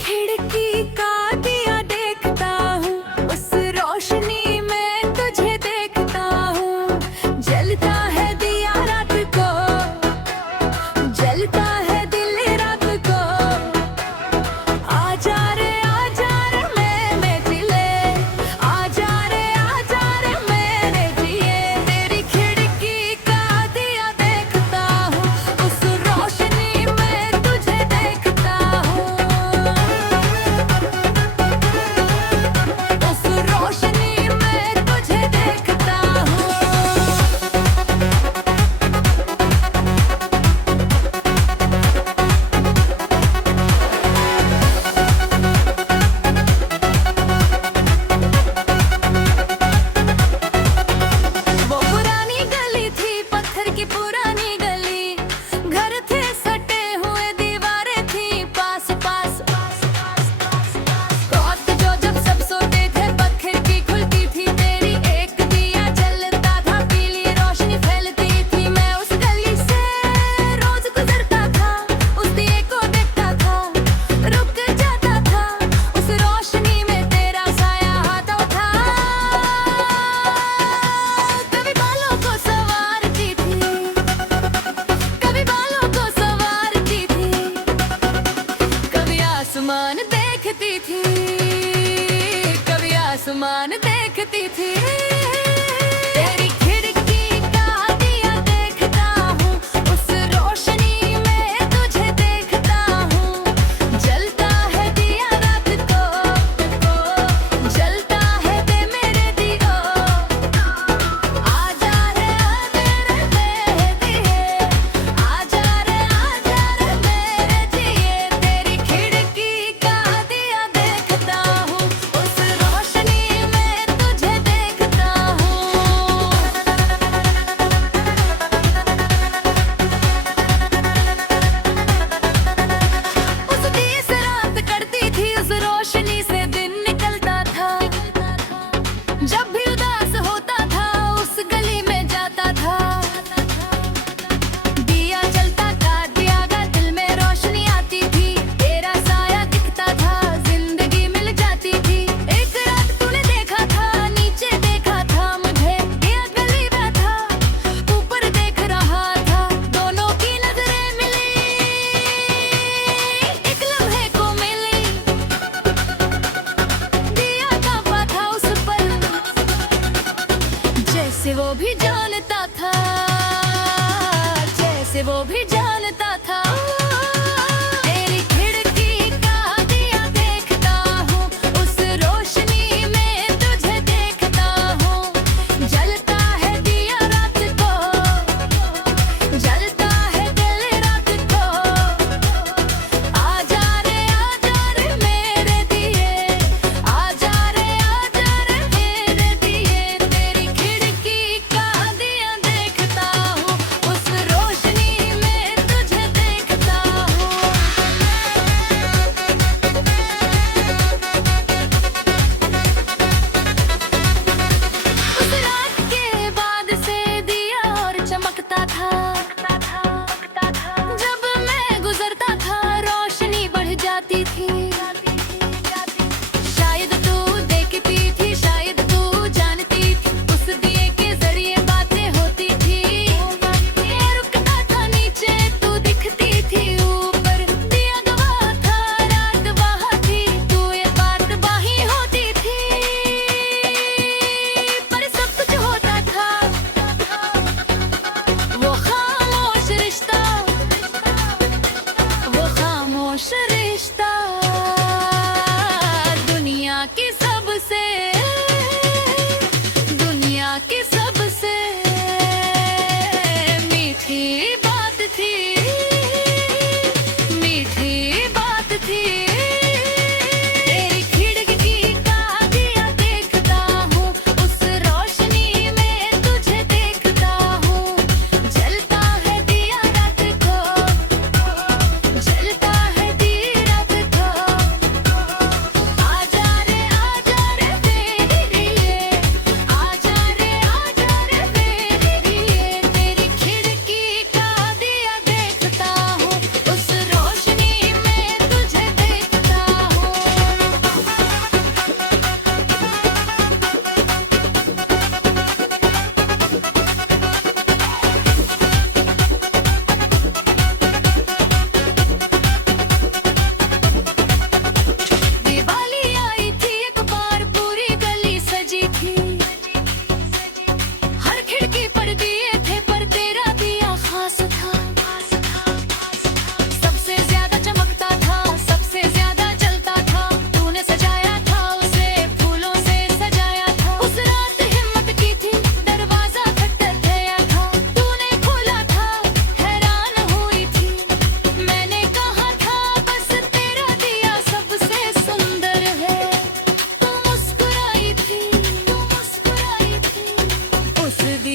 खिड़की का दिया देखता हूँ, उस रोशनी में तुझे देखता हूँ। जलता है दिया रात को, जलता है दिल रात को। आजा रे मैं जिले, आजा रे मेरे जिए। तेरी खिड़की का दिया देखता हूँ, उस रोशनी में तुझे देखता हूँ। उस रोशनी में तुझे देखता हूँ। वो पुरानी गली थी, पत्थर की पुरानी गली। घर थे सटे हुए, दीवारें थी पास पास। रात जो जब सब सोते थे, पत्थर की खुलती थी तेरी एक दिया जलता था, पीली रोशनी फैलती थी। मैं उस गली से रोज गुजरता था, उस दिए को देखता था, रुक जाता था। उस रोशनी में तेरा साया आता था। कभी बालों को संवारती थी, कभी बालों को संवारती थी, कभी आसमान देखती थी, कभी आसमान देखती थी। तेरी खिड़की का दिया देखता हूँ, उस रोशनी में तुझे देखता हूँ। जलता है दिया रात को, जलता है दे मेरे दियो। आजा रे मेरे दिए, आजा रे मेरे जिए। तेरी खिड़की का दिया देखता हूँ, उस रोशनी में तुझे देखता हूँ। उस दिए से रात कटती थी, उस रोशनी से दिन निकलता था। जब भी उदास होता था, उस गली में जाता था। दिया जलता था, दिया का दिल में रोशनी आती थी। तेरा साया दिखता था, जिंदगी मिल जाती थी। एक रात तूने देखा था, नीचे देखा था मुझे। दिया गली में था, ऊपर देख रहा था। दोनों की नजरें मिली, एक लम्हे को मिली। दिया कांपा था उस पल, जैसे वो भी जानता था, जैसे वो भी जानता था। तेरी खिड़की का दिया देखता हूँ, उस रोशनी में तुझे देखता हूँ। जलता है दिया रात को, जलता है दिल रात को। आजा रे मेरे दिए, आजा रे मेरे दिए। तेरी खिड़की का दिया देखता हूँ, उस रोशनी में तुझे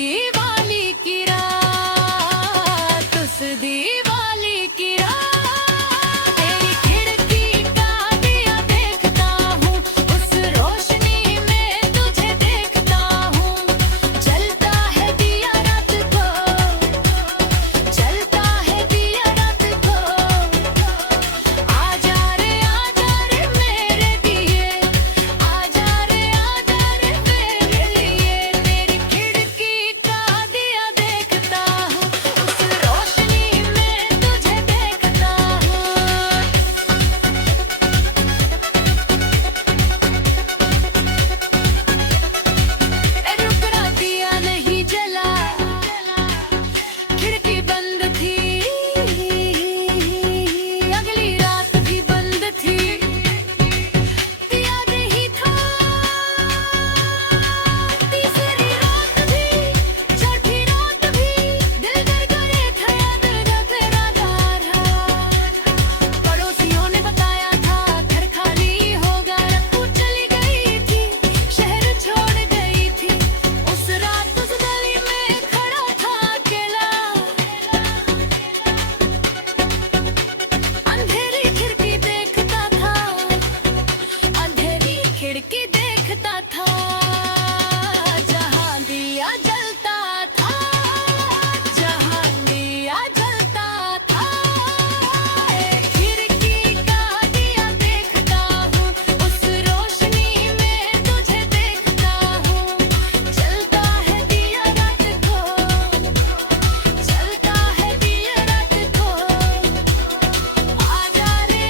दिवाली की रात, उस दिवाली की रात तेरी खिड़की का दिया देखता हूँ, उस रोशनी में तुझे देखता हूँ। जलता है दिया रात को, जलता है दिया रात को। आजा रे मेरे दिए, आजा रे मेरे लिए। तेरी खिड़की का दिया देखता हूँ, उस रोशनी में तुझे देखता हूँ। रुकना दिया नहीं जला, खिड़की बंद थी, अगली रात भी बंद थी। दिया नहीं था, तीसरी रात भी, चौथी रात भी, दिल कर करे था याद का तेरा गारा। पड़ोसियों ने बताया था घर खाली होगा, तू चली गई थी, शहर छोड़ गई थी। उस रात उस गली में खड़ा था अकेला, अंधेरी खिड़की देखता था, अंधेरी खिड़की देखता था। जहाँ दिया जलता था, जहाँ दिया जलता था। एक खिड़की का दिया देखता हूँ, उस रोशनी में तुझे देखता हूँ। जलता है दिया रात को, जलता है दिया रात को। आजा रे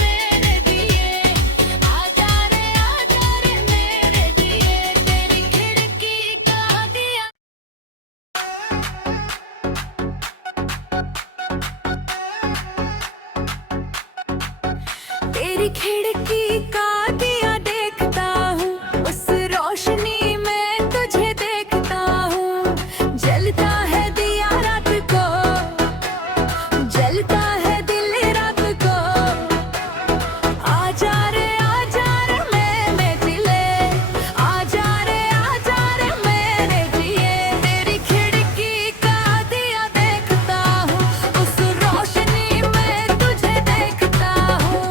मेरे दिए, आजा रे मेरे दिए। तेरी खिड़की का दिया तेरी खिड़की का दिया देखता हूँ, उस रोशनी में तुझे देखता हूँ। जलता है दिया रात को, जलता है दिल रात को। आजा रे मेरे दिले, आजा रे मेरे दिए। तेरी खिड़की का दिया देखता हूँ, उस रोशनी में तुझे देखता हूँ।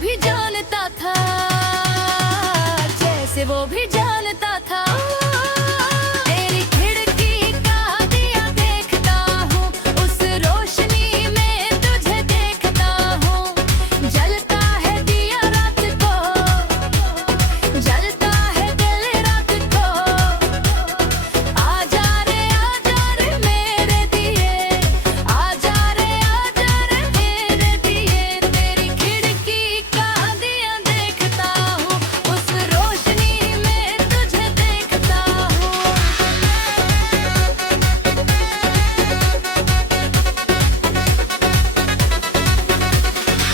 भी जानता था, जैसे वो भी जानता था। तेरी खिड़की का दिया देखता हूँ, उस रोशनी में तुझे देखता हूँ। जलता है दिया रात को, जलता है दिल रात को। आजा रे मेरे दिए, आजा रे मेरे दिए। तेरी खिड़की का दिया देखता हूँ, उस रोशनी में तुझे देखता हूँ।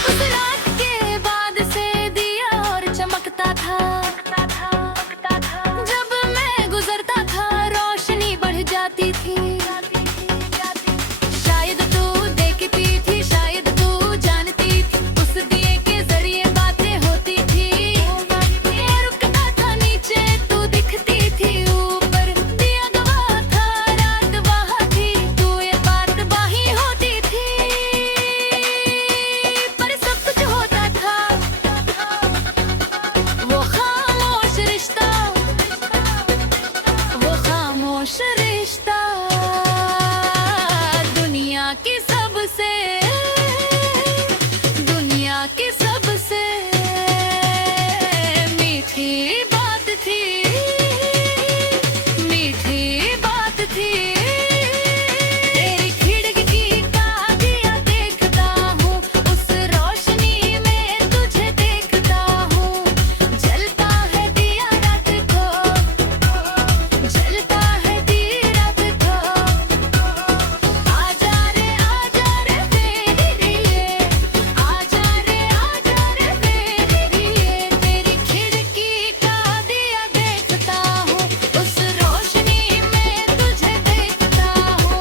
उस रात के बाद से दिया और चमकता था। जब मैं गुजरता था रोशनी बढ़ जाती थी। शायद तू देखती थी, शायद तू जानती थी, उस दिए के जरिए बातें होती थी। मैं रुकता था नीचे, तू दिखती थी ऊपर। दिया गवाह था, रात वहाँ थी, तू ये बात बाही होती थी। पर सब कुछ होता था, वो खामोश रिश्ता, वो खामोश रिश्ता। दुनिया की सबसे, दुनिया की सबसे मीठी बात थी, मीठी बात थी। तेरी खिड़की का दिया देखता हूँ, उस रोशनी में तुझे देखता हूँ। जलता है दिया रात को, जलता है दिया रात को। आजा रे मेरे लिए, आजा रे मेरे लिए। तेरी खिड़की का दिया देखता हूँ, उस रोशनी में तुझे देखता हूँ।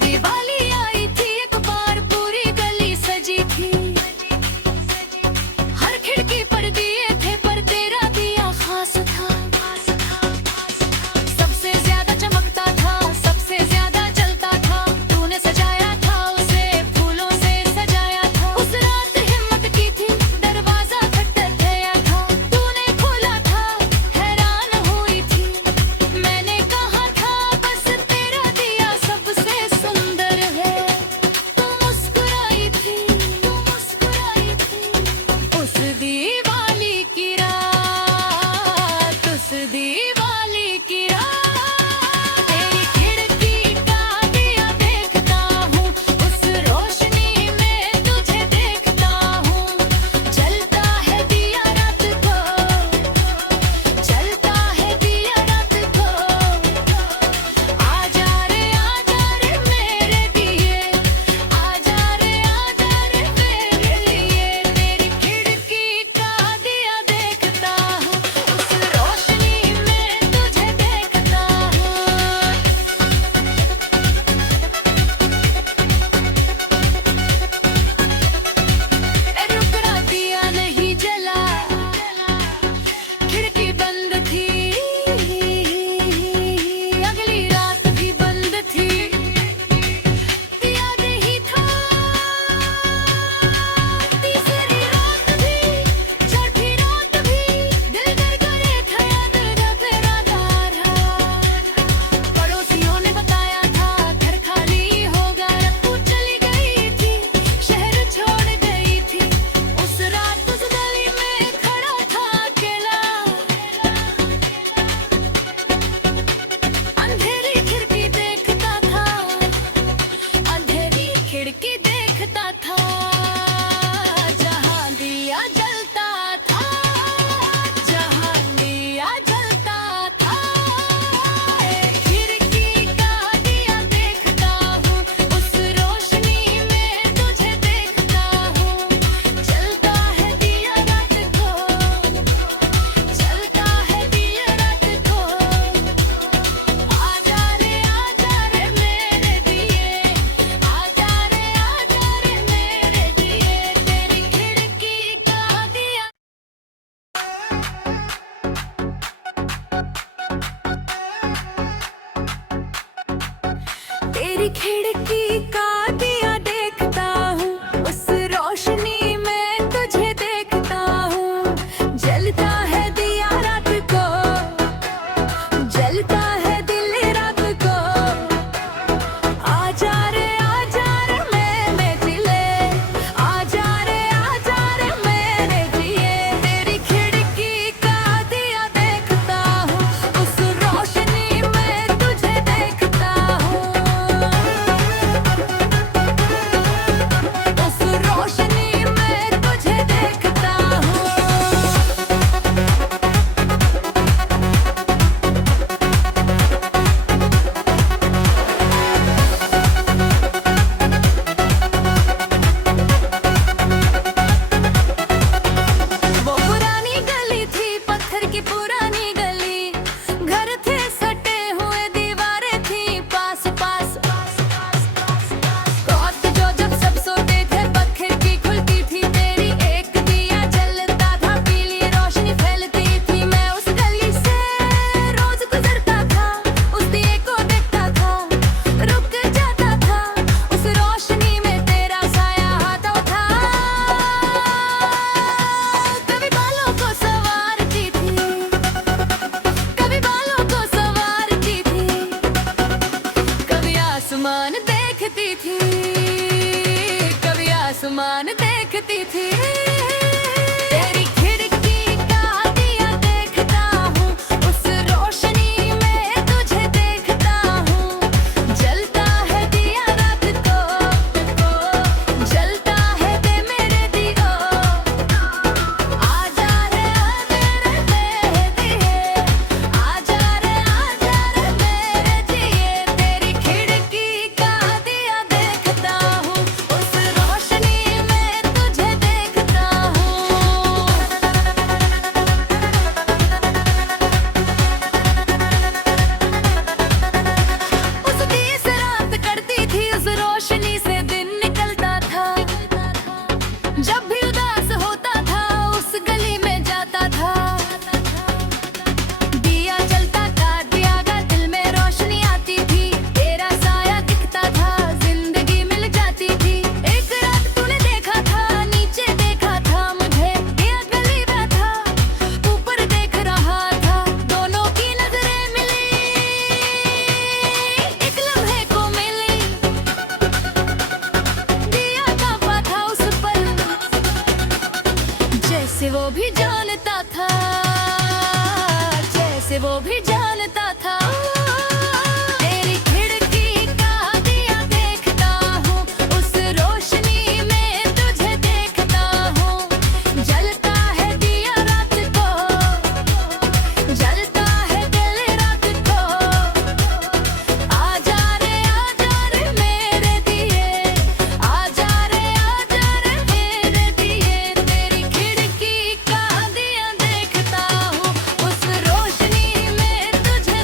दिवाली आई थी एक बार, पूरी गली सजी थी। हर खिड़की पर दिए थे, पर तेरा दिया खास था। सबसे ज्यादा चमकता था, सबसे ज्यादा जलता था। तूने सजाया था उसे, फूलों से सजाया था। उस रात हिम्मत की थी, दरवाजा खटखटाया था। तूने खोला था, हैरान हुई थी। मैंने कहा था बस तेरा दिया सबसे सुंदर है। तू मुस्कुराई थी, तू मुस्कुराई थी। उस दिवाली की रात, उस दिवाली की रात। तेरी खिड़की का दिया देखता हूँ, उस रोशनी में तुझे देखता हूँ। जलता है दिया रात को, जलता है दिया रात को। आजा रे मेरे दिए, आजा रे मेरे लिए। तेरी खिड़की का तेरी खिड़की का दिया देखता हूँ, उस रोशनी में तुझे देखता हूँ। जलता है दिया रात को, जलता है दिल रात को। आजा रे मेरे दिले, आजा रे मेरे जिए। तेरी खिड़की का दिया देखता हूँ, उस रोशनी में तुझे देखता हूँ, उस रोशनी में तुझे देखता हूँ। वो पुरानी गली थी, पत्थर की पुरानी गली। घर थे सटे हुए, दीवारें थी पास पास। रात जो जब सब सोते थे, पत्थर की खुलती थी तेरी एक दिया जलता था, पीली रोशनी फैलती थी। मैं उस गली से रोज गुजरता था, उस दिए को देखता था, रुक जाता था। उस रोशनी में तेरा साया आता था। कभी बालों को संवारती थी, कभी बालों को संवारती थी, कभी आसमान देखती थी, कभी आसमान देखती थी। तेरी खिड़की का दिया देखता हूँ, उस रोशनी में तुझे देखता हूँ। जलता है दिया रात को, जलता है दे मेरे दियो। आजा रे मेरे दिए, आजा रे मेरे जिए। तेरी खिड़की का दिया देखता हूँ, उस रोशनी में तुझे देखता हूँ। उस दिए से रात कटती थी, उस रोशनी से दिन निकलता था। जब भी उदास होता था, उस गली में जाता था। दिया जलता था, दिया का दिल में रोशनी आती थी। तेरा साया दिखता था, जिंदगी मिल जाती थी। एक रात तूने देखा था, नीचे देखा था मुझे। दिया गली में था, ऊपर देख रहा था। दोनों की नजरें मिली, एक लम्हे को मिली। दिया कांपा था उस पल, जैसे वो भी जानता था, जैसे वो भी जानता था। तेरी खिड़की का दिया देखता हूँ, उस रोशनी में तुझे देखता हूँ। जलता है दिया रात को, जलता है दिल रात को। आजा रे मेरे दिए, आजा रे मेरे दिए। तेरी खिड़की का दिया देखता हूँ, उस रोशनी में तुझे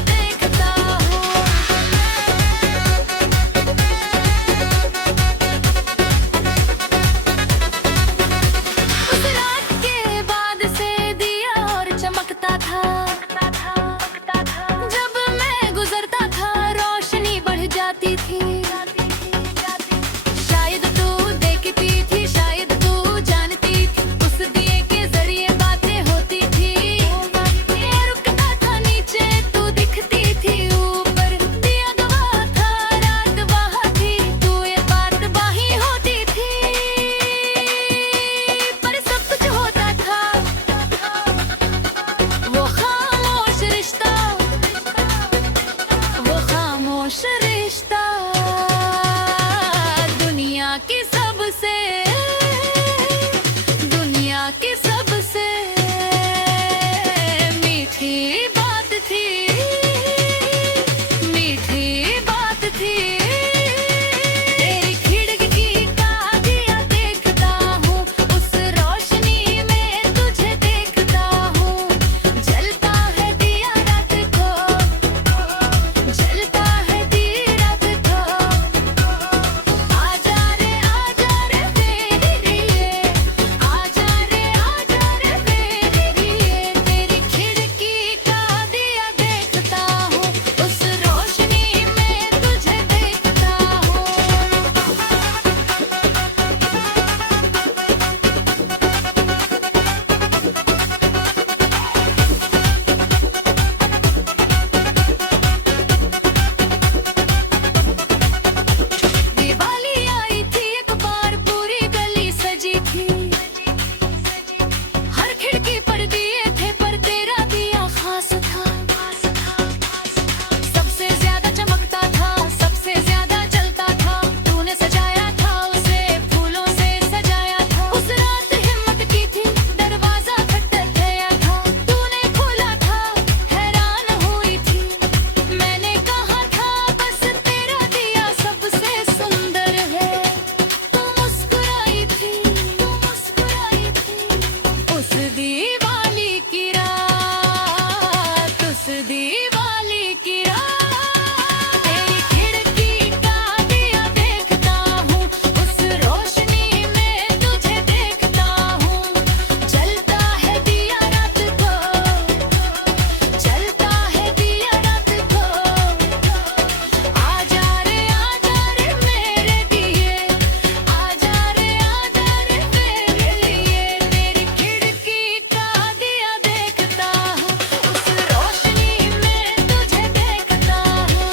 दिवाली की रात, उस दिवाली की रात तेरी खिड़की का दिया देखता हूँ, उस रोशनी में तुझे देखता हूँ। जलता है दिया रात को, जलता है दिया रात को। आजा रे मेरे दिए, आजा रे मेरे लिए। तेरी खिड़की का दिया देखता हूँ, उस रोशनी में तुझे देखता हूँ।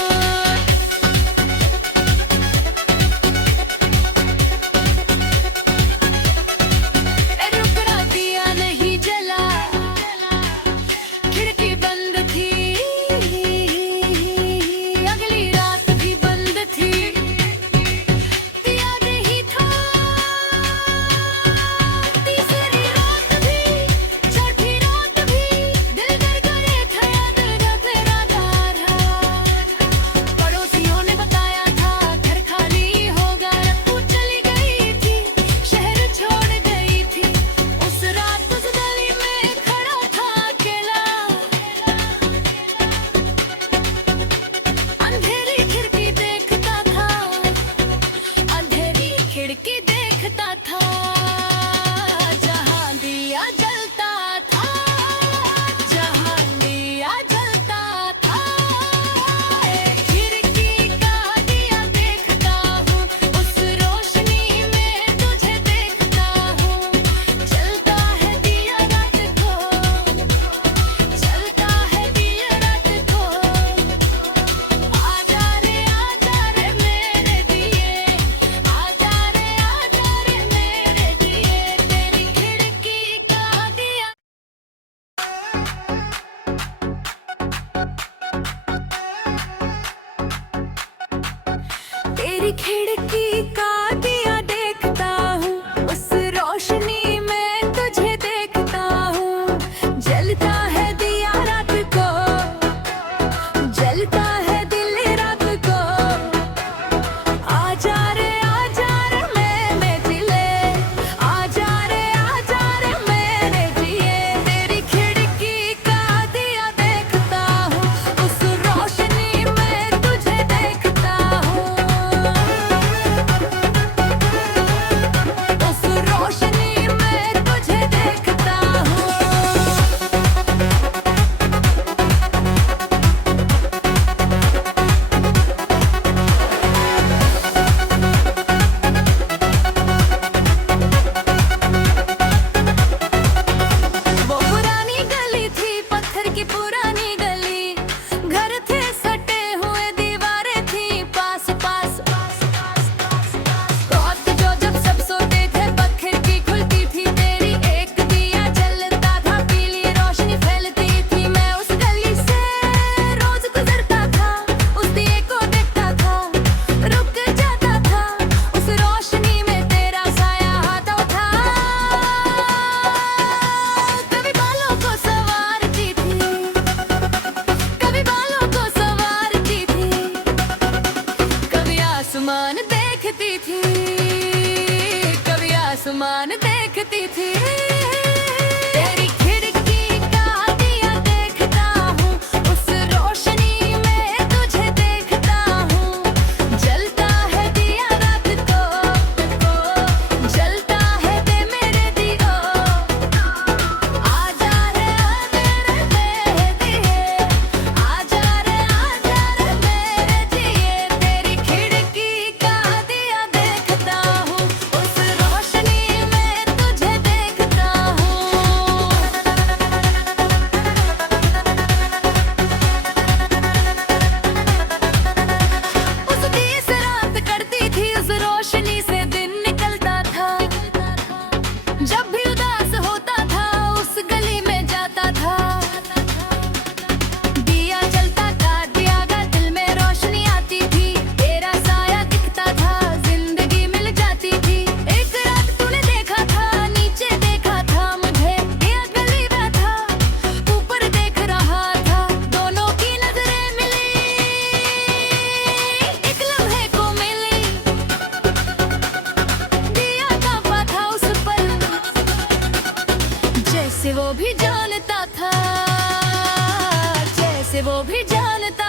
रुकना दिया नहीं जला, खिड़की बंद थी, अगली रात भी बंद थी। दिया नहीं था, तीसरी रात भी, चौथी रात भी, दिल कर करे था याद का तेरा गारा। पड़ोसियों ने बताया था घर खाली होगा, तू चली गई थी, शहर छोड़ गई थी। उस रात उस गली में खड़ा था अकेला, अंधेरी खिड़की देखता था, अंधेरी खिड़की देखता था। जहाँ दिया जलता था, जहाँ दिया जलता था। एक खिड़की का दिया देखता हूँ, उस रोशनी में तुझे देखता हूँ। जलता है दिया रात को, जलता है दिया रात को। आजा रे मेरे दिए, आजा रे मेरे दिए। तेरी खिड़की का दिया तेरी खिड़की का दिया देखता हूँ, उस रोशनी में तुझे देखता हूँ। जलता है दिया रात को, जलता है दिल रात को। आजा रे मेरे दिले, आजा रे मेरे दिए। तेरी खिड़की का दिया देखता हूँ, उस रोशनी में तुझे देखता हूँ। भी जानता था, जैसे वो भी जानता